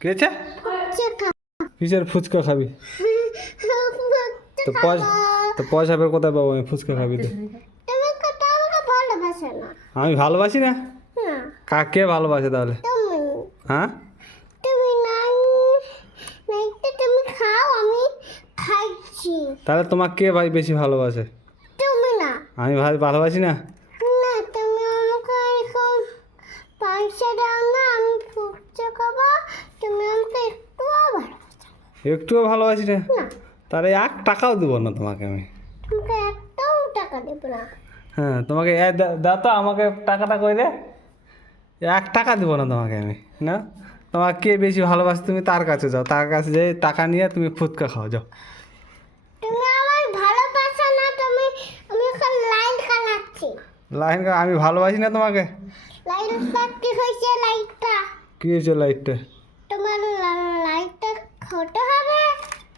কে আছে? কিসের ফুচকা খাবি? তো পয়সা ফের কোথায় পাবো আমি ফুচকা খাবি তো? আমি ভালোবাসি না? কাকে ভালোবাসে তাহলে? হ্যাঁ, তাহলে তোমাকে কে ভাই বেশি ভালোবাসে? আমি ভাই ভালোবাসি না? একটুও ভালোবাসি না? তাহলে 1 টাকাও দেবো না তোমাকে আমি। হ্যাঁ, তোমাকে দাও তো, আমাকে টাকাটা কই দে। 1 টাকা দেবো না তোমাকে আমি। না, তোমাকে কে বেশি ভালোবাসে তুমি তার কাছে যাও, তার কাছে যেয়ে টাকা নিয়ে তুমি ফুচকা খাও, যাও। লাইন আমি ভালোবাসি না তোমাকে। কি হয়েছে লাইটটা? তোমার লাইটটা হতে হবে।